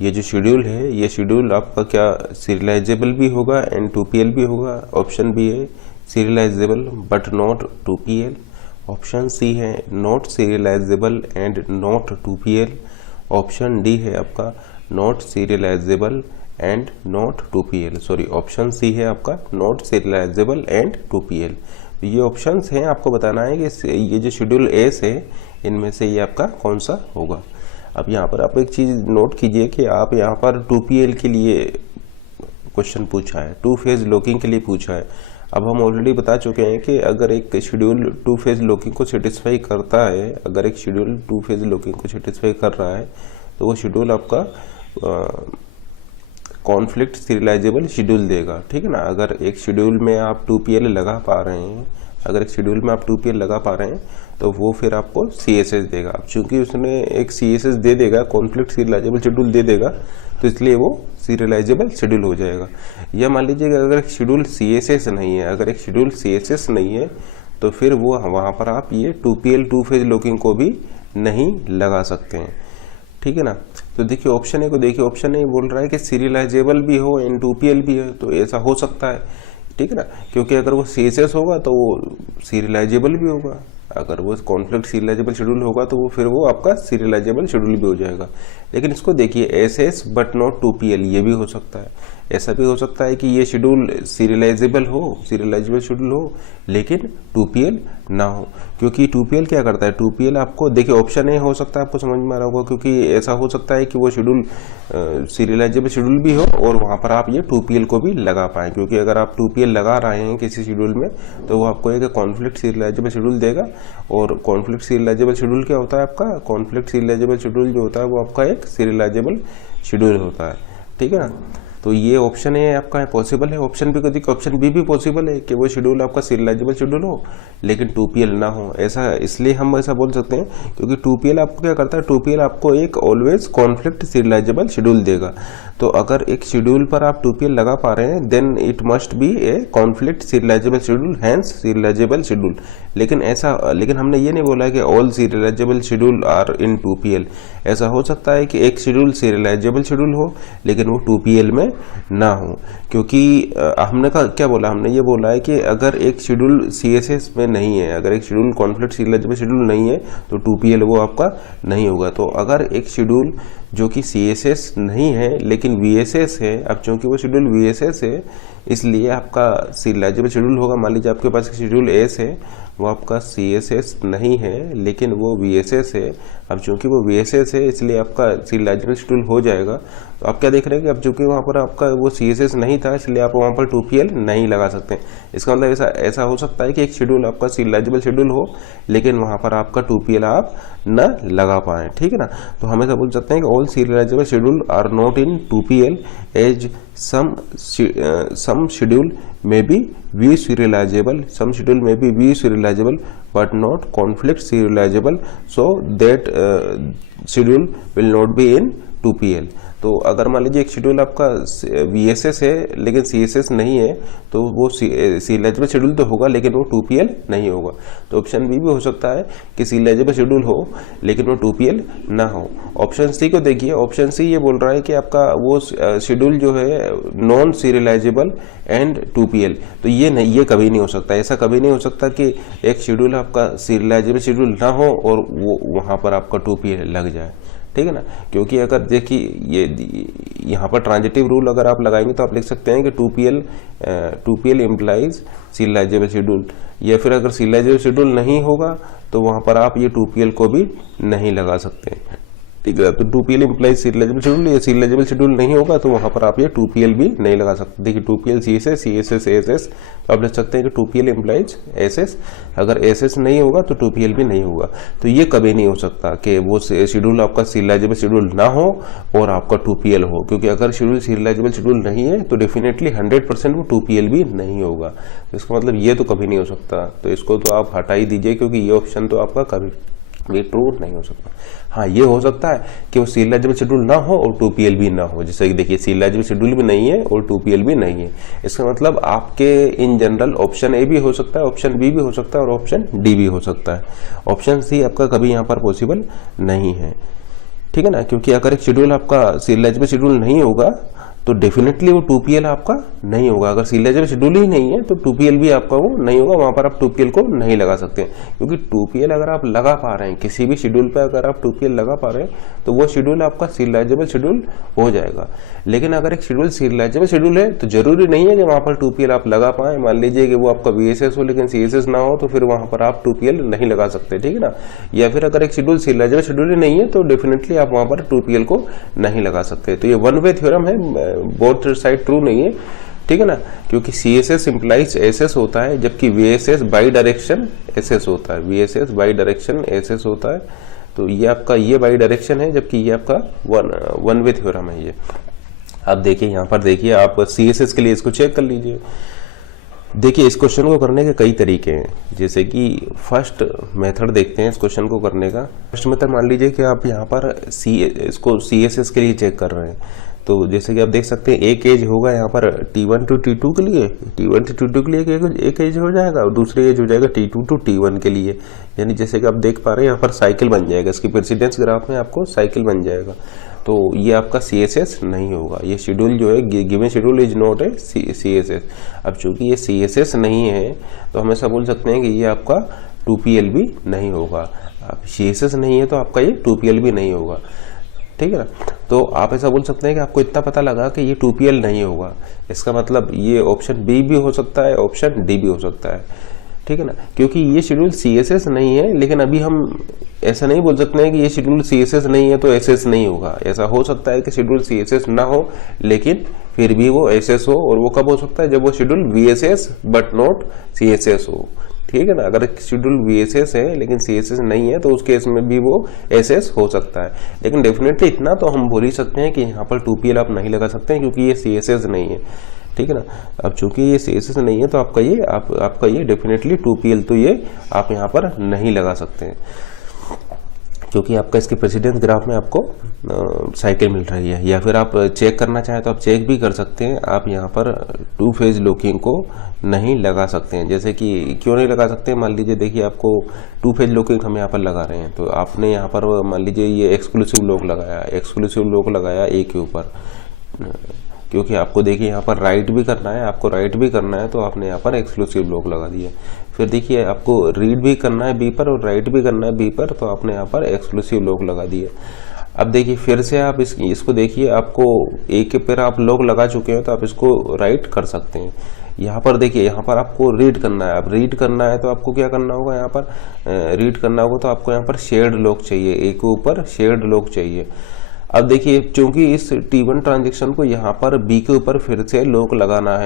ये जो शेड्यूल है ये शेड्यूल आपका क्या सीरियलाइजेबल भी होगा एंड 2PL भी होगा। ऑप्शन बी है serializable but not 2PL। Option C है not serializable and not 2PL। Option D है आपका not serializable and not 2PL। Sorry, option C है आपका नॉट सीरियलाइजेबल एंड 2PL। ये ऑप्शंस हैं, आपको बताना है कि ये जो शेड्यूल एस है इनमें से ये आपका कौन सा होगा। अब यहाँ पर आप एक चीज़ नोट कीजिए कि आप यहाँ पर 2PL के लिए क्वेश्चन पूछा है, 2 फेज लॉकिंग के लिए पूछा है। अब हम ऑलरेडी बता चुके हैं कि अगर एक शेड्यूल 2 फेज लॉकिंग को सेटिस्फाई करता है, अगर एक शेड्यूल 2 फेज लॉकिंग को सेटिस्फाई कर रहा है तो वो शेड्यूल आपका कॉन्फ्लिक्ट सीरियलाइजेबल शेड्यूल देगा। ठीक है ना। अगर एक शेड्यूल में आप 2PL लगा पा रहे हैं, अगर एक शेड्यूल में आप 2PL लगा पा रहे हैं तो वो फिर आपको CSS देगा। अब चूंकि उसने एक CSS दे देगा, कॉन्फ्लिक्ट सीरियलाइजेबल शेड्यूल दे देगा, तो इसलिए वो सीरियलाइजेबल शेड्यूल हो जाएगा। या मान लीजिए कि अगर एक शेड्यूल CSS नहीं है, अगर एक शेड्यूल CSS नहीं है तो फिर वो वहाँ पर आप ये 2PL 2 फेज लॉकिंग को भी नहीं लगा सकते हैं। ठीक है ना। तो देखिए ऑप्शन ए को देखिए, ऑप्शन ए बोल रहा है कि सीरियलाइजेबल भी हो एंड 2PL भी है, तो ऐसा हो सकता है। ठीक है ना, क्योंकि अगर वो CSS होगा तो वो सीरियलाइजेबल भी होगा, अगर वो कॉन्फ्लिक्ट सीरियलाइजेबल शेड्यूल होगा तो वो फिर वो आपका सीरियलाइजेबल शेड्यूल भी हो जाएगा। लेकिन इसको देखिए SS बट नॉट 2PL, ये भी हो सकता है। ऐसा भी हो सकता है कि ये शेड्यूल सीरियलाइजेबल हो, सीरियलाइजेबल शेड्यूल हो लेकिन 2PL ना हो। क्योंकि 2PL क्या करता है, 2PL आपको देखिए ऑप्शन ए हो सकता है, आपको समझ में आ रहा होगा, क्योंकि ऐसा हो सकता है कि वो शेड्यूल सीरियलाइजेबल शेड्यूल भी हो और वहाँ पर आप ये 2PL को भी लगा पाएँ। क्योंकि अगर आप 2PL लगा रहे हैं किसी शेड्यूल में तो वो आपको एक कॉन्फ्लिक्ट सीरियलाइजेबल शेड्यूल देगा। और कॉन्फ्लिक्ट सीरियलाइजेबल शेड्यूल क्या होता है आपका, कॉन्फ्लिक्ट सीरियलाइजेबल शेड्यूल जो होता है वो आपका एक सीरियलाइजेबल शेड्यूल होता है। ठीक है ना। तो ये ऑप्शन ए आपका है पॉसिबल है। ऑप्शन बी को देखिए, ऑप्शन बी भी पॉसिबल है कि वो शेड्यूल आपका सीरियलाइजेबल शेड्यूल हो लेकिन 2PL ना हो। ऐसा इसलिए हम ऐसा बोल सकते हैं क्योंकि 2PL आपको क्या करता है, 2PL आपको एक ऑलवेज कॉन्फ्लिक्ट सीरियलाइजेबल शेड्यूल देगा। तो अगर एक शेड्यूल पर आप 2PL लगा पा रहे हैं then it must be a conflict serializable schedule, hence serializable schedule. लेकिन हमने ये नहीं बोला कि all serializable schedule are in 2PL। ऐसा हो सकता है कि एक शेड्यूल सीरियलाइजेबल शेड्यूल हो लेकिन वो 2PL में ना हो। क्योंकि हमने क्या बोला, हमने ये बोला है कि अगर एक शेड्यूल CSS में नहीं है, अगर एक शेड्यूल कॉन्फ्लिक्ट सीरियलाइजेबल शेड्यूल नहीं है तो 2PL वो आपका नहीं होगा। तो अगर एक शेड्यूल जो कि CSS नहीं है लेकिन VSS है, अब चूंकि वो शेड्यूल VSS है इसलिए आपका सीरियलाइजेबल शेड्यूल होगा। मान लीजिए आपके पास शेड्यूल S है, वो आपका CSS नहीं है लेकिन वो VSS है। अब चूंकि वो VSS है इसलिए आपका सीरियलाइजेबल शेड्यूल हो जाएगा। तो आप क्या देख रहे हैं कि अब चूंकि वहाँ पर आपका वो CSS नहीं था इसलिए आप वहाँ पर 2PL नहीं लगा सकते। इसका मतलब ऐसा हो सकता है कि एक शेड्यूल आपका सीरियलाइजेबल शेड्यूल हो लेकिन वहाँ पर आपका 2PL आप न लगा पाएँ। ठीक है ना। तो हम ऐसा बोल सकते हैं कि all serializable schedule are not in 2PL as some schedule may be view serializable, some schedule may be view serializable but not conflict serializable, so that schedule will not be in 2PL। तो अगर मान लीजिए एक schedule आपका VSS है लेकिन CSS नहीं है तो वो सीरियलाइजेबल शेड्यूल तो होगा लेकिन वो 2PL नहीं होगा। तो ऑप्शन बी भी हो सकता है कि सीरियलाइजेबल शेड्यूल हो लेकिन वो 2PL ना हो। ऑप्शन सी को देखिए, ऑप्शन सी ये बोल रहा है कि आपका वो शेड्यूल जो है नॉन सीरियलाइजेबल एंड 2PL, तो ये नहीं, ये कभी नहीं हो सकता। ऐसा कभी नहीं हो सकता कि एक शेड्यूल आपका सीरियलाइजेबल शेड्यूल ना हो और वो वहाँ पर आपका 2PL लग जाए। ठीक है ना। क्योंकि अगर देखिए ये यहाँ पर ट्रांजिटिव रूल अगर आप लगाएंगे तो आप लिख सकते हैं कि 2PL इम्प्लाइज सीरियलाइजेबल शेड्यूल, या फिर अगर सीरियलाइजेबल शेड्यूल नहीं होगा तो वहाँ पर आप ये 2PL को भी नहीं लगा सकते। ठीक है। तो 2PL इम्प्लाइज सीरियलाइजेबल शेड्यूल, या सीरियलाइजेबल शेड्यूल नहीं होगा तो वहाँ पर आप ये 2PL भी नहीं लगा सकते। देखिए 2PL CSS, CSS SS, तो आप लिख सकते हैं कि 2PL इम्प्लाइज SS। अगर SS नहीं होगा तो 2PL भी नहीं होगा। तो ये कभी नहीं हो सकता कि वो शेड्यूल आपका सीरियलाइजेबल शेड्यूल ना हो और आपका 2PL हो, क्योंकि अगर शेड्यूल सीरियलाइजेबल शेड्यूल नहीं है तो डेफिनेटली 100% वो 2PL भी नहीं होगा। तो इसका मतलब ये तो कभी नहीं हो सकता। तो इसको तो आप हटा ही दीजिए क्योंकि ये ऑप्शन तो आपका कभी भी ट्रू नहीं हो सकता। हाँ, ये हो सकता है कि वो सीरियलाइजेबल शेड्यूल ना हो और 2PL भी ना हो। जैसे कि देखिए सीरियलाइजेबल शेड्यूल भी नहीं है और 2PL भी नहीं है। इसका मतलब आपके इन जनरल ऑप्शन ए भी हो सकता है, ऑप्शन बी भी हो सकता है और ऑप्शन डी भी हो सकता है। ऑप्शन सी आपका कभी यहाँ पर पॉसिबल नहीं है। ठीक है ना, क्योंकि अगर एक शेड्यूल आपका सीरियलाइजेबल शेड्यूल नहीं होगा तो डेफिनेटली वो 2PL आपका नहीं होगा। अगर सीरियलाइजेबल शेड्यूल ही नहीं है तो 2PL भी आपका वो नहीं होगा, वहां पर आप 2PL को नहीं लगा सकते, क्योंकि 2PL अगर आप लगा पा रहे हैं किसी भी शेड्यूल पे, अगर आप 2PL लगा पा रहे हैं तो वो शेड्यूल आपका सीरियलाइजेबल शेड्यूल हो जाएगा। लेकिन अगर एक शेड्यूल सीरियलाइजेबल शेड्यूल है तो जरूरी नहीं है कि वहां पर 2PL आप लगा पाए। मान लीजिए कि वो आपका VSS हो लेकिन CSS ना हो, तो फिर वहां पर आप 2PL नहीं लगा सकते, ठीक है ना। या फिर अगर एक शेड्यूल सीरियलाइजेबल शेड्यूल ही नहीं है तो डेफिनेटली आप वहां पर 2PL को नहीं लगा सकते। तो ये वन वे थ्योरम है, बोथ साइड ट्रू नहीं है, ठीक है ना, क्योंकि CSS इंप्लाइज SS होता है जबकि VSS बाई डायरेक्शन SS होता है, VSS बाई डायरेक्शन SS होता है। तो ये आपका ये बाई डायरेक्शन है जबकि ये आपका वन वे थ्योरम है ये। अब देखिए यहाँ पर, देखिए आप CSS के लिए इसको चेक कर लीजिए। देखिए इस क्वेश्चन को करने के कई तरीके हैं, जैसे कि फर्स्ट मेथड देखते हैं इस क्वेश्चन को करने का। फर्स्ट मेथड मान लीजिए कि आप यहाँ पर इसको CSS के लिए चेक कर रहे हैं, तो जैसे कि आप देख सकते हैं एक एज होगा यहाँ पर T1 to T2 के लिए, T1 to T2 के लिए एक एज हो जाएगा और दूसरी एज हो जाएगा T2 to T1 के लिए। यानी जैसे कि आप देख पा रहे हैं यहाँ पर साइकिल बन जाएगा, इसकी प्रेसिडेंस ग्राफ में आपको साइकिल बन जाएगा। तो ये आपका CSS नहीं होगा, ये शेड्यूल जो है given schedule is not a CSS। अब चूंकि ये CSS नहीं है तो हम ऐसा बोल सकते हैं कि ये आपका 2PL भी नहीं होगा। अब CSS नहीं है तो आपका ये 2PL भी नहीं होगा, ठीक है ना। तो आप ऐसा बोल सकते हैं कि आपको इतना पता लगा कि ये 2PL नहीं होगा, इसका मतलब ये ऑप्शन बी भी हो सकता है, ऑप्शन डी भी हो सकता है, ठीक है ना, क्योंकि ये शेड्यूल CSS नहीं है। लेकिन अभी हम ऐसा नहीं बोल सकते हैं कि ये शेड्यूल CSS नहीं है तो SS नहीं होगा। ऐसा हो सकता है कि शेड्यूल CSS ना हो लेकिन फिर भी वो SS हो, और वो कब हो सकता है, जब वो schedule VSS but not CSS हो, ठीक है ना। अगर शेड्यूल VSS है लेकिन CSS नहीं है तो उस केस में भी वो SS हो सकता है। लेकिन डेफिनेटली इतना तो हम बोल ही सकते हैं कि यहाँ पर 2PL आप नहीं लगा सकते हैं क्योंकि ये CSS नहीं है, ठीक है ना। अब चूंकि ये CSS नहीं है तो आपका ये डेफिनेटली 2PL तो ये आप यहाँ पर नहीं लगा सकते हैं, क्योंकि आपका इसके प्रेसिडेंस ग्राफ में आपको साइकिल मिल रही है। या फिर आप चेक करना चाहें तो आप चेक भी कर सकते हैं, आप यहाँ पर 2 फेज लॉकिंग को नहीं लगा सकते हैं। जैसे कि क्यों नहीं लगा सकते, मान लीजिए देखिए आपको 2 फेज लॉकिंग हम यहाँ पर लगा रहे हैं, तो आपने यहाँ पर मान लीजिए ये एक्सक्लूसिव लॉक लगाया A के ऊपर, क्योंकि आपको देखिए यहाँ पर राइट भी करना है, तो आपने यहाँ पर एक्सक्लूसिव लॉक लगा दिया। फिर देखिए आपको रीड भी करना है B पर और राइट भी करना है B पर, तो आपने यहाँ पर एक्सक्लूसिव लॉक लगा दिया। अब देखिए फिर से आप इसको देखिए, आपको A के पर आप लॉक लगा चुके हैं तो आप इसको राइट कर सकते हैं। यहाँ पर देखिए, यहाँ पर आपको रीड करना है। अब रीड करना है तो आपको क्या करना होगा, यहाँ पर रीड करना होगा तो आपको यहाँ पर शेयर्ड लॉक चाहिए, A के ऊपर शेयर्ड लॉक चाहिए। अब देखिए चूंकि इस T1 ट्रांजेक्शन को यहाँ पर B के ऊपर फिर से लॉक लगाना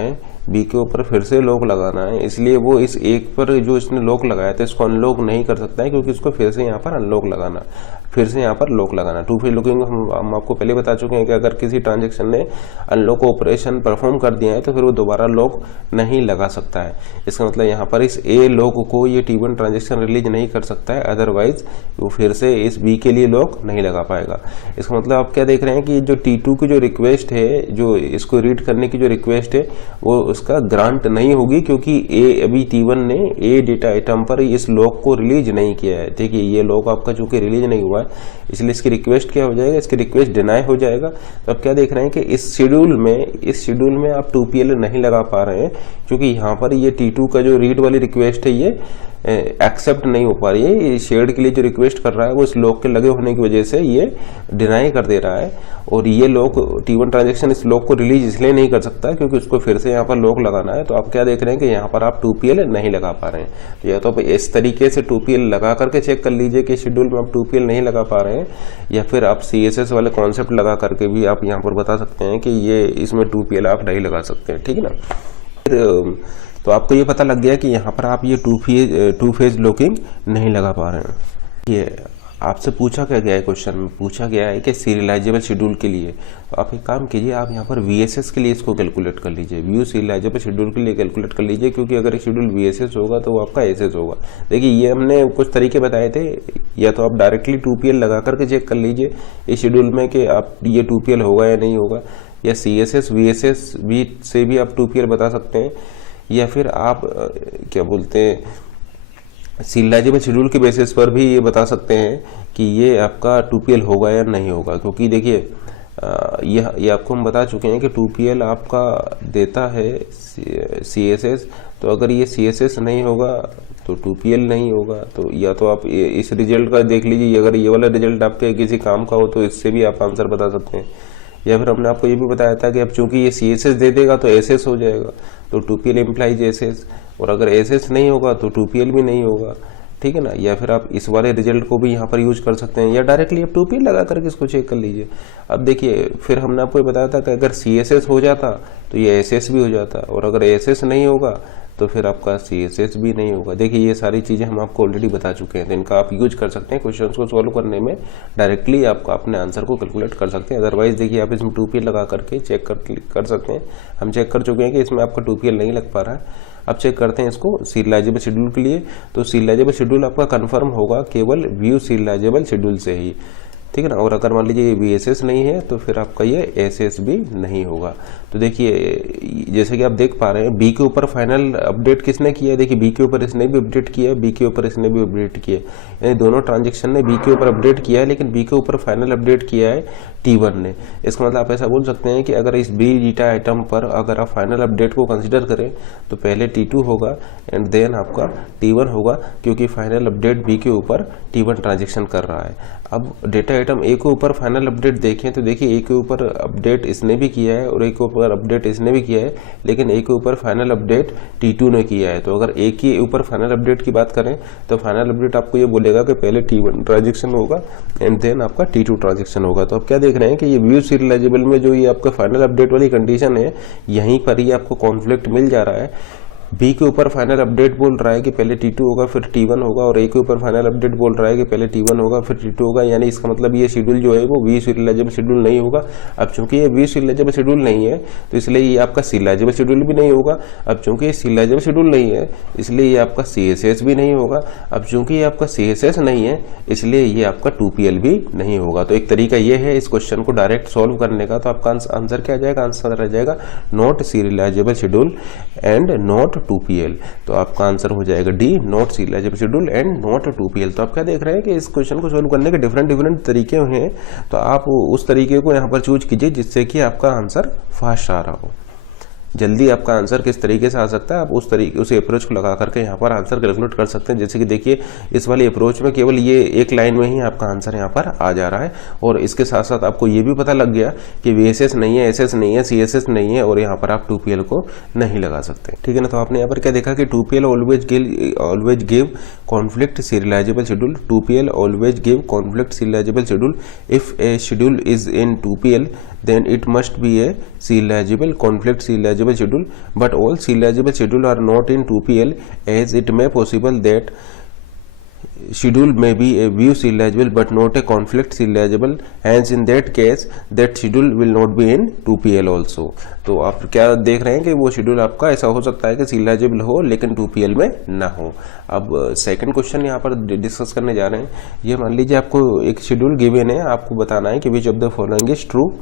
है, इसलिए वो इस एक पर जो इसने लॉक लगाया था इसको अनलॉक नहीं कर सकता है, क्योंकि इसको फिर से यहाँ पर अनलॉक लगाना, लॉक लगाना। 2 फेज लॉकिंग हम आपको पहले बता चुके हैं कि अगर किसी ट्रांजेक्शन ने अनलॉक ऑपरेशन परफॉर्म कर दिया है तो फिर वो दोबारा लॉक नहीं लगा सकता है। इसका मतलब यहाँ पर इस A लॉक को ये T1 ट्रांजेक्शन रिलीज नहीं कर सकता है, अदरवाइज वो फिर से इस B के लिए लॉक नहीं लगा पाएगा। इसका मतलब आप क्या देख रहे हैं कि जो T2 की जो रिक्वेस्ट है, जो इसको रीड करने की जो रिक्वेस्ट है, वो उसका ग्रांट नहीं होगी, क्योंकि अभी T1 ने A डेटा आइटम पर इस लॉक को रिलीज नहीं किया है। देखिए ये लॉक आपका चूंकि रिलीज नहीं हुआ है, इसलिए इसकी रिक्वेस्ट क्या हो जाएगा, इसकी रिक्वेस्ट डिनाई हो जाएगा। तो आप क्या देख रहे हैं कि इस शेड्यूल में आप 2PL नहीं लगा पा रहे हैं, क्योंकि यहाँ पर ये T2 का जो रीड वाली रिक्वेस्ट है ये एक्सेप्ट नहीं हो पा रही है। ये शेयर्ड के लिए जो रिक्वेस्ट कर रहा है वो इस लॉक के लगे होने की वजह से ये डिनाई कर दे रहा है, और ये लॉक T1 ट्रांजेक्शन इस लॉक को रिलीज इसलिए नहीं कर सकता क्योंकि उसको फिर से यहाँ पर लॉक लगाना है। तो आप क्या देख रहे हैं कि यहाँ पर आप 2PL नहीं लगा पा रहे हैं। तो या तो इस तरीके से 2PL लगा करके चेक कर लीजिए कि शेड्यूल में आप 2PL नहीं लगा पा रहे हैं, या फिर आप CSS वाले कॉन्सेप्ट लगा करके भी आप यहाँ पर बता सकते हैं कि ये इसमें 2PL आप नहीं लगा सकते हैं, ठीक है ना। तो आपको ये पता लग गया कि यहाँ पर आप ये 2 फेज लॉकिंग नहीं लगा पा रहे हैं। ये आपसे पूछा क्या गया है, क्वेश्चन में पूछा गया है कि सीरियलाइजेबल शेड्यूल के लिए, तो आप एक काम कीजिए, आप यहाँ पर VSS के लिए इसको कैलकुलेट कर लीजिए, व्यू सीरियलाइजेबल शेड्यूल के लिए कैलकुलेट कर लीजिए, क्योंकि अगर एक शेड्यूल VSS होगा तो वो आपका SS होगा। देखिए ये हमने कुछ तरीके बताए थे, या तो आप डायरेक्टली 2PL लगा करके चेक कर लीजिए इस शेड्यूल में कि आप ये 2PL होगा या नहीं होगा, या CSS VSS भी से भी आप 2PL बता सकते हैं, या फिर आप क्या बोलते हैं सीरियलाइजेबल शेड्यूल के बेसिस पर भी ये बता सकते हैं कि ये आपका 2PL होगा या नहीं होगा, क्योंकि देखिए ये आपको हम बता चुके हैं कि 2PL आपका देता है CSS, तो अगर ये CSS नहीं होगा तो 2PL नहीं होगा। तो या तो आप इस रिजल्ट का देख लीजिए, अगर ये वाला रिजल्ट आपके किसी काम का हो तो इससे भी आप आंसर बता सकते हैं। या फिर हमने आपको ये भी बताया था कि अब चूंकि ये CSS दे देगा तो SS हो जाएगा, तो 2PL इम्प्लाइज SS, और अगर SS नहीं होगा तो 2PL भी नहीं होगा, ठीक है ना। या फिर आप इस वाले रिजल्ट को भी यहाँ पर यूज कर सकते हैं, या डायरेक्टली आप 2PL लगा करके इसको चेक कर लीजिए। अब देखिए फिर हमने आपको बताया था कि अगर CSS हो जाता तो ये SS भी हो जाता, और अगर SS नहीं होगा तो फिर आपका CSS भी नहीं होगा। देखिए ये सारी चीज़ें हम आपको ऑलरेडी बता चुके हैं, तो इनका आप यूज कर सकते हैं क्वेश्चंस को सॉल्व करने में, डायरेक्टली आपका अपने आंसर को कैलकुलेट कर सकते हैं। अदरवाइज देखिए आप इसमें 2PL लगा करके चेक कर सकते हैं। हम चेक कर चुके हैं कि इसमें आपका 2PL नहीं लग पा रहा है। अब चेक करते हैं इसको सीरियलाइजेबल शेड्यूल के लिए। तो सीरियलाइजेबल शेड्यूल आपका कंफर्म होगा केवल व्यू सीरियलाइजेबल शेड्यूल से ही, ठीक है ना। और अगर मान लीजिए ये VSS नहीं है तो फिर आपका ये SS भी नहीं होगा। तो देखिए जैसे कि आप देख पा रहे हैं B के ऊपर फाइनल अपडेट किसने किया है, देखिए B के ऊपर इसने भी अपडेट किया है, B के ऊपर इसने भी अपडेट किया है, यानी दोनों ट्रांजेक्शन ने B के ऊपर अपडेट किया है, लेकिन B के ऊपर फाइनल अपडेट किया है T1 ने। इसका मतलब आप ऐसा बोल सकते हैं कि अगर इस B बीटा आइटम पर अगर आप फाइनल अपडेट को कंसिडर करें तो पहले T2 होगा एंड देन आपका T1 होगा, क्योंकि फाइनल अपडेट B के ऊपर T1 ट्रांजेक्शन कर रहा है। अब डेटा आइटम A के ऊपर फाइनल अपडेट देखें तो देखिए A के ऊपर अपडेट इसने भी किया है और A के ऊपर अपडेट इसने भी किया है, लेकिन A के ऊपर फाइनल अपडेट T2 ने किया है। तो अगर A के ऊपर फाइनल अपडेट की बात करें तो फाइनल अपडेट आपको ये बोलेगा कि पहले T1 ट्रांजेक्शन होगा एंड देन आपका T2 ट्रांजेक्शन होगा। तो आप क्या देख रहे हैं कि ये व्यू सीरियलाइजेबल में जो ये आपका फाइनल अपडेट वाली कंडीशन है, यहीं पर ही आपको कॉन्फ्लिक्ट मिल जा रहा है। B के ऊपर फाइनल अपडेट बोल रहा है कि पहले T2 होगा फिर T1 होगा, और A के ऊपर फाइनल अपडेट बोल रहा है कि पहले T1 होगा फिर T2 होगा, यानी इसका मतलब ये शेड्यूल जो है वो व्यू सीरियलाइजेबल शेड्यूल नहीं होगा। अब चूंकि ये व्यू सीरियलाइजेबल शेड्यूल नहीं है तो इसलिए ये आपका सीरियलाइजेबल शेड्यूल भी नहीं होगा। अब चूंकि ये सीरियलाइजेबल शेड्यूल नहीं है इसलिए ये आपका CSS भी नहीं होगा। अब चूंकि ये आपका CSS नहीं है इसलिए ये आपका 2PL भी नहीं होगा। तो एक तरीका ये है इस क्वेश्चन को डायरेक्ट सॉल्व करने का। तो आपका आंसर क्या आ जाएगा, आंसर आ जाएगा not serialisable schedule and not 2PL। तो आपका आंसर हो जाएगा D, not serialisable schedule and not 2PL। तो आप क्या देख रहे हैं कि इस क्वेश्चन को सोल्व करने के डिफरेंट तरीके हैं, तो आप उस तरीके को यहाँ पर चूज कीजिए जिससे कि आपका आंसर फास्ट आ रहा हो। जल्दी आपका आंसर किस तरीके से आ सकता है, आप उस अप्रोच को लगा करके यहाँ पर आंसर कैलकुलेट कर सकते हैं। जैसे कि देखिए इस वाली अप्रोच में केवल ये एक लाइन में ही आपका आंसर यहाँ पर आ जा रहा है, और इसके साथ साथ आपको ये भी पता लग गया कि VSS नहीं है, SS नहीं है, CSS नहीं है, और यहाँ पर आप 2PL को नहीं लगा सकते, ठीक है ना। तो आपने यहाँ पर क्या देखा कि 2PL always give conflict serializable schedule, 2PL always give conflict serializable schedule. If A schedule is in 2PL then it must be a serializable conflict serializable schedule, but all serializable schedule are not in 2PL, as it may possible that schedule may be a view serializable but not a conflict serializable, hence in that case that schedule will not be in 2PL also। तो आप क्या देख रहे हैं कि वो schedule आपका ऐसा हो सकता है कि सीरियलाइजेबल हो लेकिन 2PL में ना हो। अब सेकंड क्वेश्चन यहाँ पर डिस्कस करने जा रहे हैं। ये मान लीजिए आपको एक शेड्यूल गिवन है, आपको बताना है कि which of the following is true.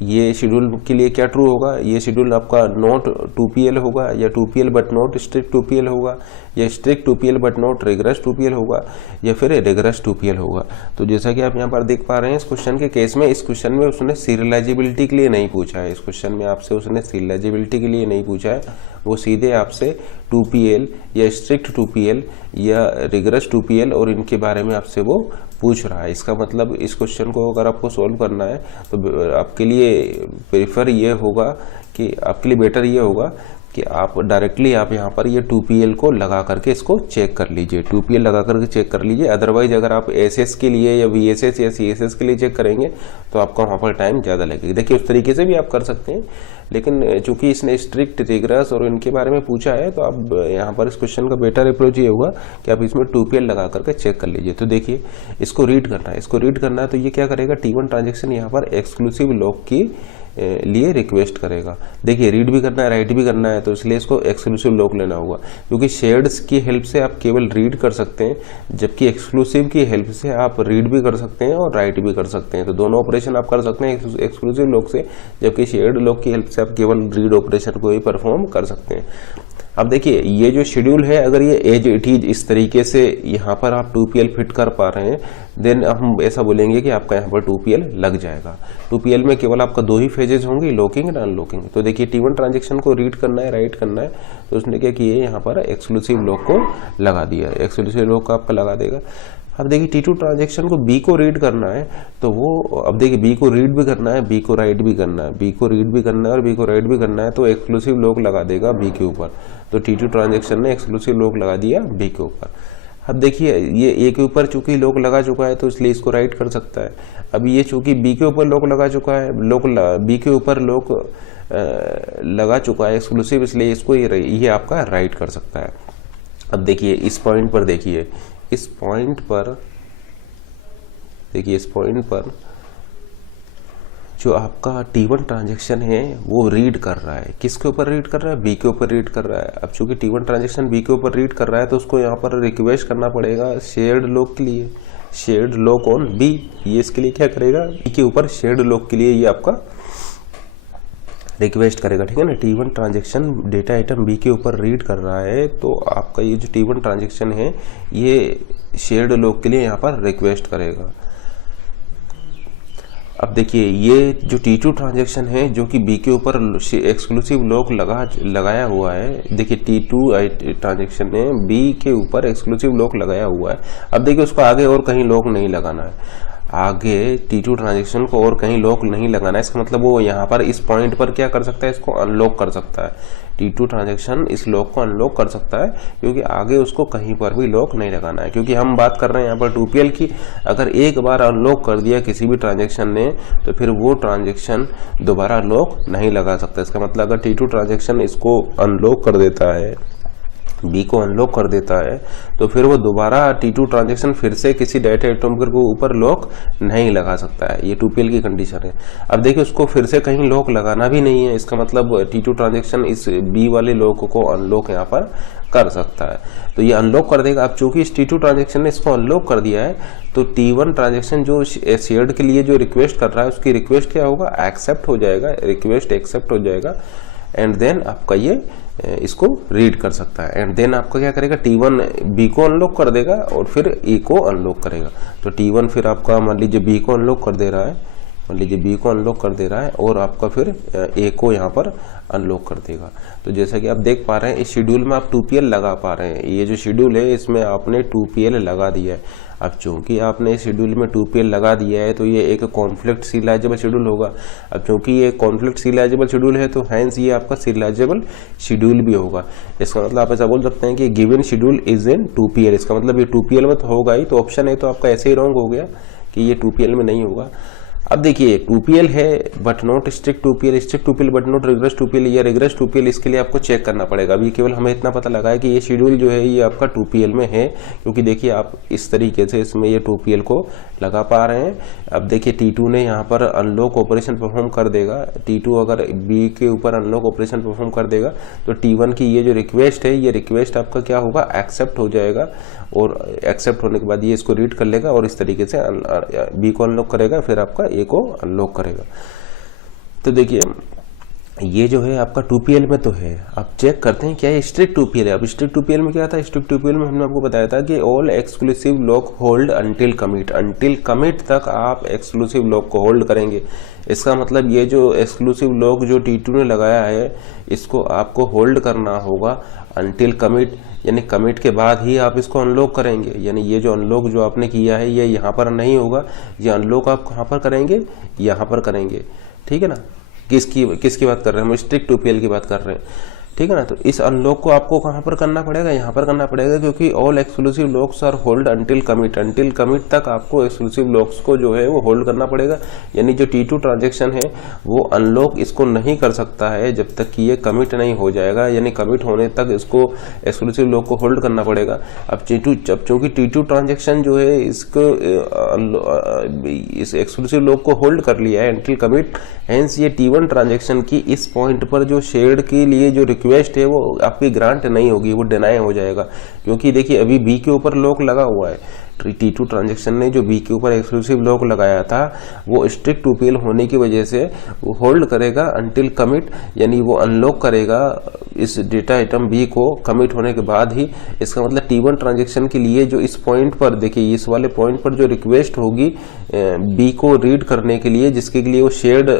ये शेड्यूल के लिए क्या ट्रू होगा, ये शेड्यूल आपका नॉट 2PL होगा, या 2PL but not strict 2PL होगा, या strict 2PL but not rigorous 2PL होगा, या फिर रिग्रेस 2PL होगा। तो जैसा कि आप यहाँ पर देख पा रहे हैं इस क्वेश्चन के केस में, इस क्वेश्चन में उसने सीरियलाइजेबिलिटी के लिए नहीं पूछा है, इस क्वेश्चन में आपसे उसने सीरियलाइजेबिलिटी के लिए नहीं पूछा है, वो सीधे आपसे 2PL या स्ट्रिक्ट 2PL या रिग्रेस 2PL और इनके बारे में आपसे वो पूछ रहा है। इसका मतलब इस क्वेश्चन को अगर आपको सॉल्व करना है तो आपके लिए प्रेफर ये होगा कि आपके लिए बेटर ये होगा कि आप डायरेक्टली आप यहाँ पर ये 2PL को लगा करके इसको चेक कर लीजिए, 2PL लगा करके चेक कर लीजिए। अदरवाइज अगर आप SS के लिए या VSS या CSS के लिए चेक करेंगे तो आपका वहाँ पर टाइम ज़्यादा लगेगा। देखिए उस तरीके से भी आप कर सकते हैं, लेकिन चूंकि इसने स्ट्रिक्ट रिग्रेस और इनके बारे में पूछा है तो आप यहाँ पर इस क्वेश्चन का बेटर अप्रोच ये होगा कि आप इसमें 2PL लगा करके चेक कर लीजिए। तो देखिए इसको रीड करना है, इसको रीड करना है तो ये क्या करेगा, T1 ट्रांजेक्शन यहाँ पर एक्सक्लूसिव लॉक की लिए रिक्वेस्ट करेगा। देखिए रीड भी करना है राइट भी करना है, तो इसलिए इसको एक्सक्लूसिव लॉक लेना होगा, क्योंकि शेयर्ड्स की हेल्प से आप केवल रीड कर सकते हैं, जबकि एक्सक्लूसिव की हेल्प से आप रीड भी कर सकते हैं और राइट भी कर सकते हैं। तो दोनों ऑपरेशन आप कर सकते हैं एक्सक्लूसिव लॉक से, जबकि शेयर्ड लॉक की हेल्प से आप केवल रीड ऑपरेशन को ही परफॉर्म कर सकते हैं। अब देखिए ये जो शेड्यूल है अगर ये एज इट इज इस तरीके से यहाँ पर आप 2PL फिट कर पा रहे हैं, देन हम ऐसा बोलेंगे कि आपका यहाँ पर 2PL लग जाएगा। 2PL में केवल आपका 2 ही फेजेज होंगे, लॉकिंग एंड अनलॉकिंग। तो देखिए T1 ट्रांजेक्शन को रीड करना है, राइट करना है, तो उसने क्या किया यहाँ पर एक्सक्लूसिव लॉक को लगा दिया, एक्सक्लूसिव लॉक का आपका लगा देगा। अब देखिए T2 ट्रांजेक्शन को B को रीड करना है, तो वो अब देखिए B को रीड भी करना है, B को राइट भी करना है, B को रीड भी करना है और B को राइट भी करना है, तो एक्सक्लूसिव लॉक लगा देगा B के ऊपर। तो T2 ट्रांजेक्शन ने एक्सक्लूसिव लॉक लगा दिया B के ऊपर। अब देखिए ये A के ऊपर चूंकि लॉक लगा चुका है तो इसलिए इसको राइट कर सकता है। अब ये चूंकि B के ऊपर लॉक लगा चुका है, B के ऊपर लॉक लगा चुका है एक्सक्लूसिव, इसलिए इसको ये आपका राइट कर सकता है। अब देखिए इस पॉइंट पर देखिए, इस पॉइंट पर देखिए, इस पॉइंट पर जो आपका T1 ट्रांजेक्शन है वो रीड कर रहा है, किसके ऊपर रीड कर रहा है? B के ऊपर रीड कर रहा है। अब चूंकि T1 ट्रांजेक्शन B के ऊपर रीड कर रहा है तो उसको यहाँ पर रिक्वेस्ट करना पड़ेगा शेयर्ड लॉक के लिए, शेयर्ड लॉक ऑन B। ये इसके लिए क्या करेगा? B के ऊपर शेयर्ड लॉक के लिए ये आपका रिक्वेस्ट करेगा, ठीक है ना। T1 transaction data item B के ऊपर रीड कर रहा है, तो आपका ये जो T1 ट्रांजेक्शन है ये शेयर्ड लॉक के लिए यहाँ पर रिक्वेस्ट करेगा। अब देखिए ये जो T2 ट्रांजेक्शन है जो कि B के ऊपर एक्सक्लूसिव लॉक लगाया हुआ है, देखिए T2 ट्रांजेक्शन ने B के ऊपर एक्सक्लूसिव लॉक लगाया हुआ है। अब देखिए उसको आगे और कहीं लॉक नहीं लगाना है, आगे T2 ट्रांजेक्शन को और कहीं लॉक नहीं लगाना है। इसका मतलब वो यहाँ पर इस पॉइंट पर क्या कर सकता है? इसको अनलॉक कर सकता है। T2 ट्रांजेक्शन इस लॉक को अनलॉक कर सकता है क्योंकि आगे उसको कहीं पर भी लॉक नहीं लगाना है, क्योंकि हम बात कर रहे हैं यहाँ पर 2PL की। अगर एक बार अनलॉक कर दिया किसी भी ट्रांजेक्शन ने तो फिर वो ट्रांजेक्शन दोबारा लॉक नहीं लगा सकता। इसका मतलब अगर T2 ट्रांजेक्शन इसको अनलॉक कर देता है, B को अनलॉक कर देता है, तो फिर वो दोबारा T2 ट्रांजेक्शन फिर से किसी डाटा आइटम के ऊपर लॉक नहीं लगा सकता है। ये 2PL की कंडीशन है। अब देखिए उसको फिर से कहीं लॉक लगाना भी नहीं है, इसका मतलब T2 ट्रांजेक्शन इस B वाले लॉक को अनलॉक यहाँ पर कर सकता है, तो ये अनलॉक कर देगा। अब चूंकि इस T2 ट्रांजेक्शन ने इसको अनलॉक कर दिया है तो T1 ट्रांजेक्शन जो शेयर्ड के लिए जो रिक्वेस्ट कर रहा है उसकी रिक्वेस्ट क्या होगा? एक्सेप्ट हो जाएगा, रिक्वेस्ट एक्सेप्ट हो जाएगा एंड देन आपका ये इसको रीड कर सकता है। एंड देन आपका क्या करेगा? T1 B को अनलॉक कर देगा और फिर A को अनलॉक करेगा। तो T1 फिर आपका मान लीजिए B को अनलॉक कर दे रहा है, मान लीजिए B को अनलॉक कर दे रहा है और आपका फिर A को यहाँ पर अनलॉक कर देगा। तो जैसा कि आप देख पा रहे हैं इस शेड्यूल में आप 2PL लगा पा रहे हैं। ये जो शेड्यूल है इसमें आपने 2PL लगा दिया है। अब चूंकि आपने इस शेड्यूल में 2PL लगा दिया है तो ये एक कॉन्फ्लिक्ट सीरियलाइजेबल शेड्यूल होगा। अब चूंकि ये कॉन्फ्लिक्ट सीरियलाइजेबल शेड्यूल है तो हैंस ये आपका सीरियलाइजेबल शेड्यूल भी होगा। इसका मतलब आप ऐसा बोल सकते हैं कि given schedule is in 2PL। इसका मतलब ये 2PL में तो होगा ही, तो ऑप्शन है तो आपका ऐसे ही रॉन्ग हो गया कि ये 2PL में नहीं होगा। अब देखिए 2PL है but not strict 2PL, strict 2PL but not rigorous 2PL या रिग्रेस 2PL, इसके लिए आपको चेक करना पड़ेगा। अभी केवल हमें इतना पता लगा है कि ये शेड्यूल जो है ये आपका 2PL में है, क्योंकि देखिए आप इस तरीके से इसमें ये 2PL को लगा पा रहे हैं। अब देखिए T2 ने यहाँ पर अनलॉक ऑपरेशन परफॉर्म कर देगा। T2 अगर B के ऊपर अनलॉक ऑपरेशन परफॉर्म कर देगा तो T1 की ये जो रिक्वेस्ट है ये रिक्वेस्ट आपका क्या होगा? एक्सेप्ट हो जाएगा और एक्सेप्ट होने के बाद ये इसको रीड कर लेगा और इस तरीके से B को अनलॉक करेगा, फिर आपका A को अनलॉक करेगा। तो देखिए ये जो है आपका 2PL में तो है। अब चेक करते हैं क्या ये स्ट्रिक्ट 2PL है। अब स्ट्रिक्ट 2PL में क्या था? स्ट्रिक्ट 2PL में हमने आपको बताया था कि all exclusive lock hold until commit, until commit तक आप एक्सक्लूसिव लॉक को होल्ड करेंगे। इसका मतलब ये जो एक्सक्लूसिव लॉक जो T2 ने लगाया है इसको आपको होल्ड करना होगा अंटिल कमिट, यानी कमिट के बाद ही आप इसको अनलॉक करेंगे। यानी ये जो अनलॉक जो आपने किया है ये यहाँ पर नहीं होगा, ये अनलॉक आप कहाँ पर करेंगे? यहाँ पर करेंगे, ठीक है ना। किसकी बात कर रहे हैं हम? स्ट्रिक्ट 2PL की बात कर रहे हैं, ठीक है ना। तो इस अनलॉक को आपको कहाँ पर करना पड़ेगा? यहाँ पर करना पड़ेगा, क्योंकि all exclusive locks are hold until commit, until commit तक आपको एक्सक्लूसिव लॉक्स को जो है वो होल्ड करना पड़ेगा। यानी जो T2 ट्रांजेक्शन है वो अनलॉक इसको नहीं कर सकता है जब तक कि ये कमिट नहीं हो जाएगा, यानी कमिट होने तक इसको एक्सक्लूसिव लॉक को होल्ड करना पड़ेगा। अब चूंकि T2 ट्रांजेक्शन जो है इसको इस एक्सक्लूसिव लॉक को होल्ड कर लिया है अंटिल कमिट, हेंस ये T1 ट्रांजेक्शन की इस पॉइंट पर जो शेयर्ड के लिए जो रिक्वेस्ट है वो आपकी ग्रांट नहीं होगी, वो डिनाई हो जाएगा। क्योंकि देखिए अभी B के ऊपर लॉक लगा हुआ है, T2 ट्रांजेक्शन ने जो B के ऊपर एक्सक्लूसिव लॉक लगाया था वो स्ट्रिक्ट 2PL होने की वजह से वो होल्ड करेगा अंटिल कमिट, यानी वो अनलॉक करेगा इस डेटा आइटम बी को कमिट होने के बाद ही, इसका मतलब T1 ट्रांजेक्शन के लिए जो इस पॉइंट पर देखिए, इस वाले पॉइंट पर जो रिक्वेस्ट होगी बी को रीड करने के लिए, जिसके लिए वो शेयर्ड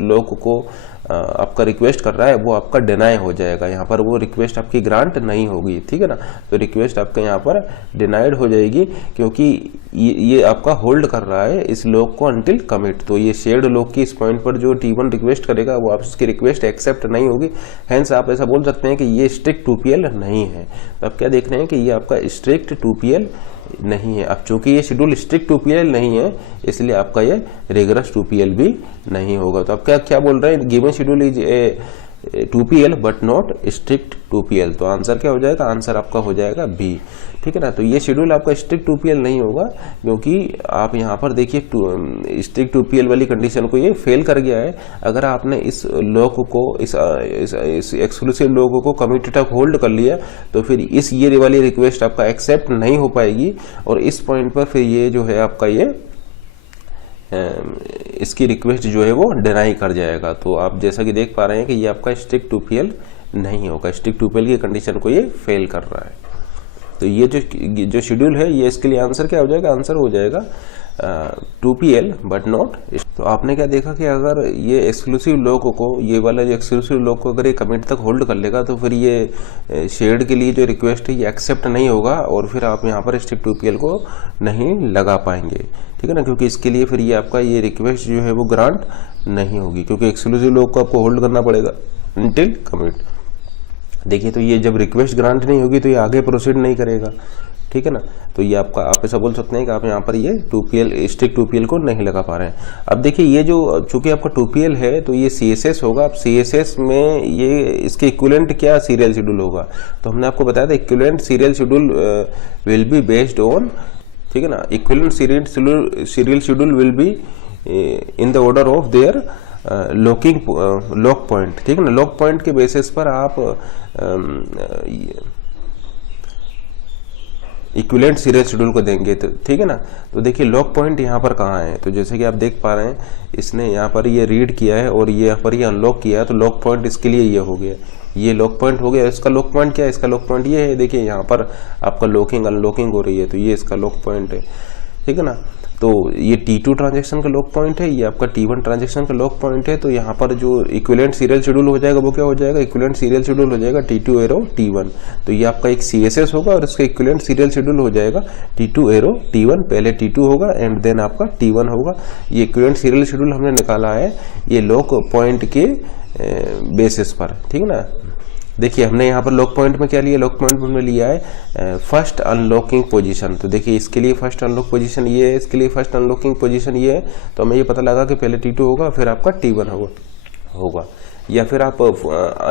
लॉक को आपका रिक्वेस्ट कर रहा है, वो आपका डिनाई हो जाएगा। यहाँ पर वो रिक्वेस्ट आपकी ग्रांट नहीं होगी, ठीक है ना। तो रिक्वेस्ट आपका यहाँ पर डिनाइड हो जाएगी, क्योंकि ये आपका होल्ड कर रहा है इस लॉक को अंटिल कमिट। तो ये शेयर्ड लॉक की इस पॉइंट पर जो T1 रिक्वेस्ट करेगा वो आपकी रिक्वेस्ट एक्सेप्ट नहीं होगी। हेंस आप ऐसा बोल सकते हैं कि ये स्ट्रिक्ट 2PL नहीं है। तो आप क्या देख रहे हैं कि ये आपका स्ट्रिक्ट 2PL नहीं है। अब चूंकि ये शेड्यूल स्ट्रिक्ट 2PL नहीं है, इसलिए आपका ये रिगरस 2PL भी नहीं होगा। तो आप क्या बोल रहे हैं, given schedule is 2PL but not strict 2PL। तो आंसर क्या हो जाएगा, आंसर आपका हो जाएगा बी, ठीक है ना। तो ये शेड्यूल आपका स्ट्रिक्ट 2PL नहीं होगा, क्योंकि आप यहाँ पर देखिए स्ट्रिक्ट 2PL वाली कंडीशन को ये फेल कर गया है। अगर आपने इस लॉक को, इस एक्सक्लूसिव लॉक को कमिट तक होल्ड कर लिया, तो फिर इस ये वाली रिक्वेस्ट आपका एक्सेप्ट नहीं हो पाएगी, और इस पॉइंट पर फिर ये जो है आपका ये इसकी रिक्वेस्ट जो है वो डिनाई कर जाएगा। तो आप जैसा कि देख पा रहे हैं कि ये आपका स्ट्रिक्ट 2PL नहीं होगा, स्ट्रिक्ट 2PL की कंडीशन को ये फेल कर रहा है। तो ये जो शेड्यूल है, ये इसके लिए आंसर क्या हो जाएगा, आंसर हो जाएगा 2PL बट नॉट। तो आपने क्या देखा कि अगर ये एक्सक्लूसिव लॉक को, ये वाला जो एक्सक्लूसिव लॉक को अगर ये कमिट तक होल्ड कर लेगा, तो फिर ये शेयर्ड के लिए जो रिक्वेस्ट है ये एक्सेप्ट नहीं होगा, और फिर आप यहाँ पर स्ट्रिक्ट 2PL को नहीं लगा पाएंगे, ठीक है ना। क्योंकि इसके लिए फिर ये आपका ये रिक्वेस्ट जो है वो ग्रांट नहीं होगी, क्योंकि एक्सक्लूसिव लॉक को आपको होल्ड करना पड़ेगा अनटिल कमिट। देखिए, तो ये जब रिक्वेस्ट ग्रांट नहीं होगी तो ये आगे प्रोसीड नहीं करेगा, ठीक है ना। तो ये आपका, आप ऐसा बोल सकते हैं कि आप यहाँ पर ये 2PL स्ट्रिक्ट 2PL को नहीं लगा पा रहे हैं। अब देखिए, ये जो चूंकि आपका 2PL है तो ये CSS होगा। अब CSS में ये इसके इक्विवेलेंट क्या सीरियल शेड्यूल होगा, तो हमने आपको बताया था equivalent serial schedule will be based on, ठीक है ना, equivalent serial schedule will be in the order of their lock point, ठीक है ना। लॉक पॉइंट के बेसिस पर आप इक्विवेलेंट सीरियल शेड्यूल को देंगे, तो ठीक है ना। तो देखिए लॉक पॉइंट यहाँ पर कहाँ है, तो जैसे कि आप देख पा रहे हैं, इसने यहाँ पर ये रीड किया है और ये यहाँ पर ये अनलॉक किया है, तो लॉक पॉइंट इसके लिए ये हो गया, ये लॉक पॉइंट हो गया। इसका लॉक पॉइंट क्या है, इसका लॉक पॉइंट ये है, देखिए यहाँ पर आपका लॉकिंग अनलॉकिंग हो रही है, तो ये इसका लॉक पॉइंट है, ठीक है ना। तो ये T2 ट्रांजेक्शन का लॉक पॉइंट है, ये आपका T1 ट्रांजेक्शन का लॉक पॉइंट है। तो यहाँ पर जो इक्विवेलेंट सीरियल शेड्यूल हो जाएगा वो क्या हो जाएगा, इक्विवेलेंट सीरियल शेड्यूल हो जाएगा T2 एरो T1। तो ये आपका एक CSS होगा और इसका इक्विवेलेंट सीरियल शेड्यूल हो जाएगा T2 एरो T1। पहले T2 होगा एंड देन आपका T1 होगा। ये इक्विवेलेंट सीरियल शेड्यूल हमने निकाला है ये लॉक पॉइंट के बेसिस पर, ठीक है ना। देखिए हमने यहाँ पर लॉक पॉइंट में क्या लिया, लॉक पॉइंट में लिया है फर्स्ट अनलॉकिंग पोजीशन। तो देखिए इसके लिए फर्स्ट अनलॉक पोजीशन ये है, इसके लिए फर्स्ट अनलॉकिंग पोजीशन ये है। तो हमें ये पता लगा कि पहले T2 होगा फिर आपका T1 होगा। या फिर आप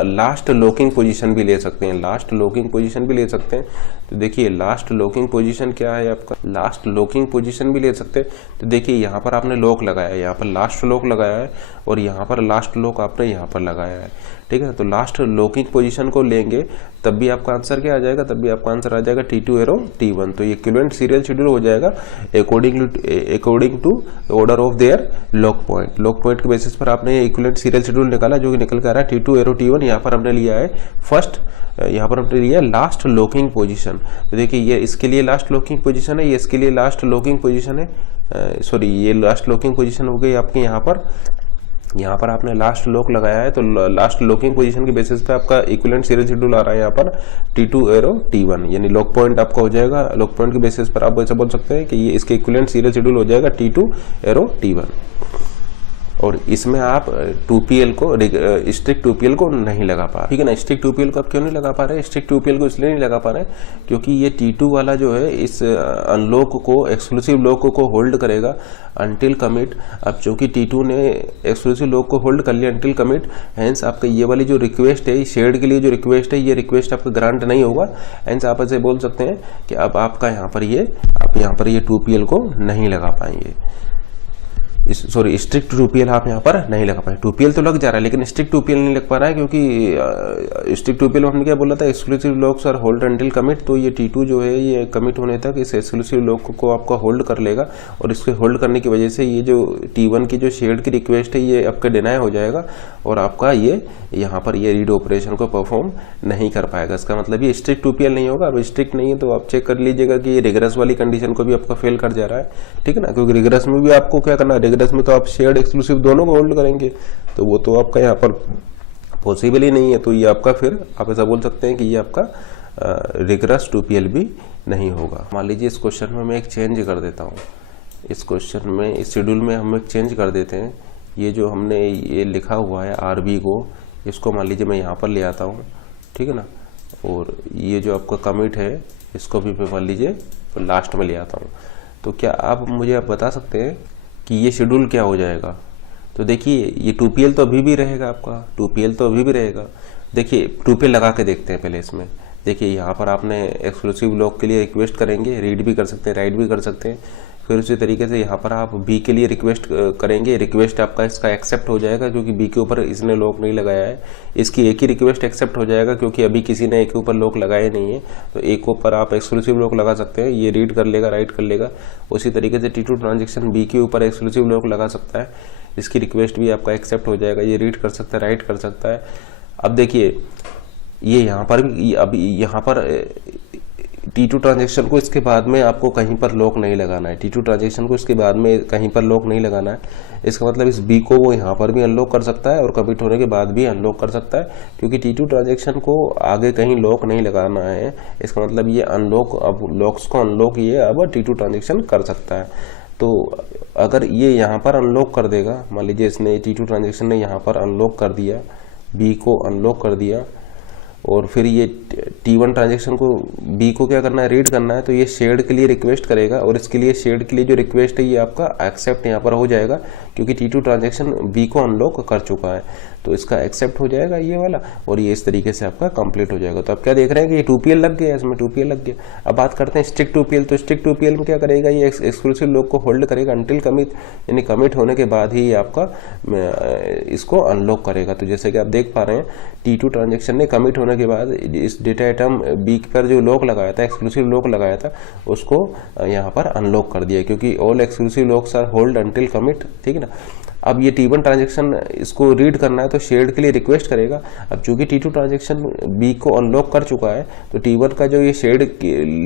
लास्ट लॉकिंग पोजीशन भी ले सकते हैं, लास्ट लॉकिंग पोजीशन भी ले सकते हैं। तो देखिए लास्ट लॉकिंग पोजीशन क्या है आपका, लास्ट लॉकिंग पोजीशन भी ले सकते हैं। तो देखिए यहाँ पर आपने लॉक लगाया है, यहाँ पर लास्ट लॉक लगाया है और यहाँ पर लास्ट लॉक आपने यहाँ पर लगाया है, ठीक है। तो लास्ट लॉकिंग पोजीशन को लेंगे तब भी आपका आंसर क्या आ जाएगा, तब भी आपका आंसर आ जाएगा T2 एरो T1। तो ये इक्विवेलेंट सीरियल शेड्यूल हो जाएगा according to order of their lock point. Lock point के बेसिस पर आपने ये इक्विवेलेंट सीरियल शेड्यूल निकाला जो कि निकल कर आ रहा है T2 एरो T1। यहाँ पर हमने लिया है फर्स्ट, यहाँ पर हमने लिया लास्ट लॉकिंग पोजीशन। तो देखिए ये इसके लिए लास्ट लॉकिंग पोजीशन है, ये इसके लिए लास्ट लॉकिंग पोजीशन है, सॉरी ये लास्ट लॉकिंग पोजीशन हो गई आपके यहाँ पर आपने लास्ट लॉक लगाया है। तो लास्ट लॉकिंग पोजीशन के बेसिस पे आपका इक्विवेलेंट सीरियल शेड्यूल आ रहा है यहाँ पर T2 एरो T1, यानी लॉक पॉइंट आपका हो जाएगा। लॉक पॉइंट के बेसिस पर आप ऐसा बोल सकते हैं कि ये इसके इक्विवेलेंट सीरियल शेड्यूल हो जाएगा T2 एरो T1। और इसमें आप 2PL को स्ट्रिक्ट 2PL को नहीं लगा पा रहे, ठीक है ना। स्ट्रिक्ट 2PL को आप क्यों नहीं लगा पा रहे, स्ट्रिक्ट 2PL को इसलिए नहीं लगा पा रहे क्योंकि ये T2 वाला जो है इस अनलॉक को, एक्सक्लूसिव लॉक को होल्ड करेगा अनटिल कमिट। अब चूंकि T2 ने एक्सक्लूसिव लॉक को होल्ड कर लिया अनटिल कमिट, हेंस आपका ये वाली जो रिक्वेस्ट है, शेयर्ड के लिए जो रिक्वेस्ट है, ये रिक्वेस्ट आपका ग्रांट नहीं होगा। हेंस आप ऐसे बोल सकते हैं कि अब आपका यहाँ पर ये 2PL को नहीं लगा पाएंगे। सॉरी स्ट्रिक्ट 2PL आप यहाँ पर नहीं लगा पाए। 2PL तो लग जा रहा है लेकिन स्ट्रिक्ट 2PL नहीं लग पा रहा है, क्योंकि स्ट्रिक्ट 2PL में हमने क्या बोला था, exclusive locks are hold until commit. तो ये T2 जो है ये कमिट होने तक इस एक्सक्लूसिव लॉक को आपका होल्ड कर लेगा, और इसको होल्ड करने की वजह से ये जो T1 की जो शेयर्ड की रिक्वेस्ट है ये आपका डिनाई हो जाएगा, और आपका ये यहाँ पर ये रीड ऑपरेशन को परफॉर्म नहीं कर पाएगा। इसका मतलब ये स्ट्रिक्ट 2PL नहीं होगा। अब स्ट्रिक्ट नहीं है तो आप चेक कर लीजिएगा कि ये रिग्रेस वाली कंडीशन को भी आपका फेल कर जा रहा है, ठीक है ना, क्योंकि रिग्रेस में भी आपको क्या करना है, रिग्रेस में तो आप शेयर्ड एक्सक्लूसिव दोनों को होल्ड करेंगे, तो वो तो आपका यहाँ पर पॉसिबल ही नहीं है। तो ये आपका फिर आप ऐसा बोल सकते हैं कि ये आपका रिग्रेस 2PL भी नहीं होगा। मान लीजिए इस क्वेश्चन में मैं एक चेंज कर देता हूँ, इस क्वेश्चन में इस शेड्यूल में हम एक चेंज कर देते हैं। ये जो हमने ये लिखा हुआ है RB को, इसको मान लीजिए मैं यहाँ पर ले आता हूँ, ठीक है ना, और ये जो आपका कमिट है इसको भी मैं मान लीजिए लास्ट में ले आता हूँ। तो क्या आप मुझे बता सकते हैं कि ये शेड्यूल क्या हो जाएगा? तो देखिए ये 2PL तो अभी भी रहेगा आपका, 2PL तो अभी भी रहेगा। देखिए 2PL लगा के देखते हैं पहले इसमें। देखिए यहाँ पर आपने एक्सक्लूसिव लॉक के लिए रिक्वेस्ट करेंगे, रीड भी कर सकते हैं, राइट भी कर सकते हैं। फिर उसी तरीके से यहाँ पर आप बी के लिए रिक्वेस्ट करेंगे, रिक्वेस्ट आपका इसका एक्सेप्ट हो जाएगा क्योंकि बी के ऊपर इसने लॉक नहीं लगाया है। इसकी एक ही रिक्वेस्ट एक्सेप्ट हो जाएगा क्योंकि अभी किसी ने ए के ऊपर लॉक लगाया नहीं है, तो ए के ऊपर आप एक्सक्लूसिव लॉक लगा सकते हैं, ये रीड कर लेगा, राइट कर लेगा। उसी तरीके से T2 ट्रांजेक्शन बी के ऊपर एक्सक्लूसिव लॉक लगा सकता है, इसकी रिक्वेस्ट भी आपका एक्सेप्ट हो जाएगा, ये रीड कर सकता है, राइट कर सकता है। अब देखिए ये यहाँ पर भी, अब यहाँ पर T2 ट्रांजेक्शन को इसके बाद में आपको कहीं पर लॉक नहीं लगाना है, T2 ट्रांजेक्शन को इसके बाद में कहीं पर लॉक नहीं लगाना है। इसका मतलब इस बी को वो यहाँ पर भी अनलॉक कर सकता है और कमिट होने के बाद भी अनलॉक कर सकता है, क्योंकि T2 ट्रांजेक्शन को आगे कहीं लॉक नहीं लगाना है। इसका मतलब ये अनलॉक, अब लॉक्स को अनलॉक ये अब T2 ट्रांजेक्शन कर सकता है। तो अगर ये यहाँ पर अनलॉक कर देगा, मान लीजिए इसने T2 ट्रांजेक्शन ने यहाँ पर अनलॉक कर दिया, बी को अनलॉक कर दिया, और फिर ये T1 ट्रांजेक्शन को बी को क्या करना है, रीड करना है, तो ये शेयर्ड के लिए रिक्वेस्ट करेगा, और इसके लिए शेयर्ड के लिए जो रिक्वेस्ट है ये आपका एक्सेप्ट यहाँ पर हो जाएगा क्योंकि T2 ट्रांजेक्शन बी को अनलॉक कर चुका है, तो इसका एक्सेप्ट हो जाएगा ये वाला, और ये इस तरीके से आपका कंप्लीट हो जाएगा। तो आप क्या देख रहे हैं कि ये 2PL लग गया, इसमें 2PL लग गया। अब बात करते हैं स्ट्रिक्ट 2PL। तो स्ट्रिक्ट 2PL में क्या करेगा, ये एक्सक्लूसिव लॉक को होल्ड करेगा अंटिल कमिट, यानी कमिट होने के बाद ही ये आपका इसको अनलॉक करेगा। तो जैसे कि आप देख पा रहे हैं T2 ट्रांजेक्शन ने कमिट होने के बाद इस डेटा आइटम बी पर जो लॉक लगाया था, एक्सक्लूसिव लॉक लगाया था, उसको यहाँ पर अनलॉक कर दिया क्योंकि all exclusive locks are hold until commit, ठीक है ना। अब ये T1 ट्रांजेक्शन इसको रीड करना है तो शेयर्ड के लिए रिक्वेस्ट करेगा। अब चूंकि T2 ट्रांजेक्शन बी को अनलॉक कर चुका है तो T1 का जो ये शेयर्ड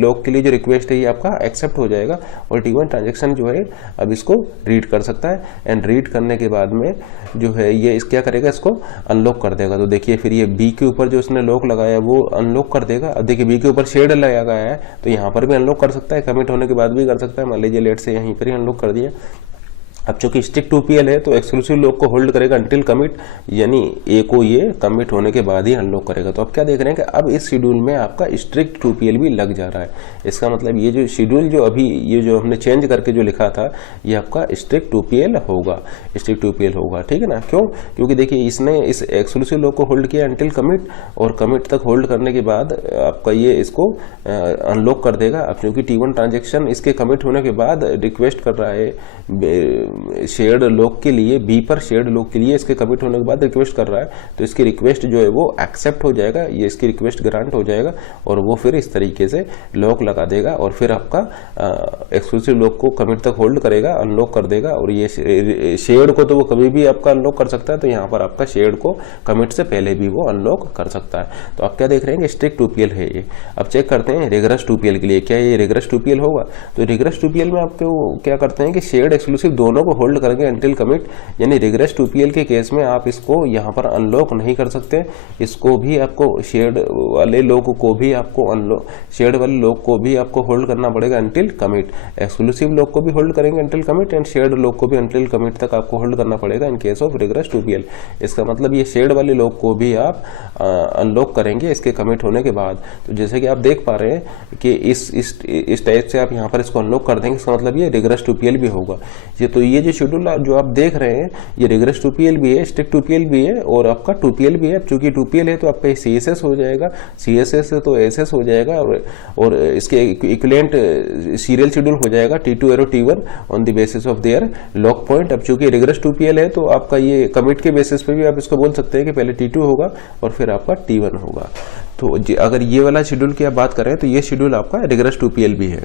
लॉक के लिए जो रिक्वेस्ट है ये आपका एक्सेप्ट हो जाएगा, और T1 ट्रांजेक्शन जो है अब इसको रीड कर सकता है, एंड रीड करने के बाद में जो है ये इस क्या करेगा, इसको अनलॉक कर देगा। तो देखिए फिर ये बी के ऊपर जो इसने लॉक लगाया वो अनलॉक कर देगा। अब देखिए बी के ऊपर शेयर्ड लगाया है तो यहाँ पर भी अनलॉक कर सकता है, कमिट होने के बाद भी कर सकता है। मान लीजिए लेट से यहीं पर ही अनलॉक कर दिया। अब चूंकि स्ट्रिक्ट 2PL है तो एक्सक्लूसिव लॉक को होल्ड करेगा अंटिल कमिट, यानी ए को ये कमिट होने के बाद ही अनलॉक करेगा। तो अब क्या देख रहे हैं कि अब इस शेड्यूल में आपका स्ट्रिक्ट 2PL भी लग जा रहा है। इसका मतलब ये जो शेड्यूल जो अभी ये जो हमने चेंज करके जो लिखा था ये आपका स्ट्रिक्ट 2PL होगा, स्ट्रिक्ट 2PL होगा, ठीक है ना। क्यों? क्योंकि देखिए इसने इस एक्सक्लूसिव लॉक को होल्ड किया अंटिल कमिट, और कमिट तक होल्ड करने के बाद आपका ये इसको अनलॉक कर देगा। अब क्योंकि T1 ट्रांजेक्शन इसके कमिट होने के बाद रिक्वेस्ट कर रहा है शेयर्ड लॉक के लिए, बी पर शेयर्ड लॉक के लिए इसके कमिट होने के बाद रिक्वेस्ट कर रहा है, तो इसकी रिक्वेस्ट जो है वो एक्सेप्ट हो जाएगा, ये इसकी रिक्वेस्ट ग्रांट हो जाएगा, और वो फिर इस तरीके से लॉक लगा देगा, और फिर आपका एक्सक्लूसिव लॉक को कमिट तक होल्ड करेगा, अनलॉक कर देगा। और ये शेयर्ड को तो वो कभी भी आपका अनलॉक कर सकता है, तो यहाँ पर आपका शेयर्ड को कमिट से पहले भी वो अनलॉक कर सकता है। तो आप क्या देख रहे हैं कि स्ट्रिक्ट 2PL है ये। अब चेक करते हैं रिग्रेस 2PL के लिए, क्या ये रिग्रेस 2PL होगा? तो रिग्रेस 2PL में आपको क्या करते हैं कि शेयर्ड एक्सक्लूसिव दोनों को होल्ड करेंगे अंटिल कमिट, यानी रिग्रेस 2PL के केस में आप इसको यहाँ पर अनलॉक नहीं कर सकते, इसको भी आपको शेयर्ड वाले लॉक को भी आपको अनलॉक, शेयर्ड वाले लॉक को भी आपको होल्ड करना पड़ेगा अंटिल कमिट। एक्सक्लूसिव लॉक को भी होल्ड करेंगे until commit, and shared lock को भी अंटिल कमिट तक आपको होल्ड करना पड़ेगा in case of regret 2PL। इसका मतलब ये शेयर्ड वाले लॉक को भी आप अनलॉक करेंगे इसके कमिट होने के बाद। तो जैसे कि आप देख पा रहे हैं कि इस टाइप से आप यहाँ पर इसको अनलॉक कर देंगे, इसका मतलब ये रिग्रेस 2PL भी होगा। ये तो ये ये जो शेड्यूल जो आप देख रहे हैं ये रिग्रेस 2PL भी है, स्टिक 2PL भी है और आपका 2PL भी है। चूंकि 2PL है तो आपका CSS हो जाएगा, CSS है तो SS हो जाएगा और इसके इक्विवेलेंट सीरियल शेड्यूल हो जाएगा T2 arrow T1 on the basis of their lock point. अब चूंकि रिग्रेस 2PL है तो आपका ये कमिट के बेसिस पे भी आप इसको बोल सकते हैं कि पहले T2 होगा और फिर आपका T1 होगा। तो अगर ये वाला शेड्यूल की आप बात करें तो ये शेड्यूल आपका रिग्रेस 2PL भी है।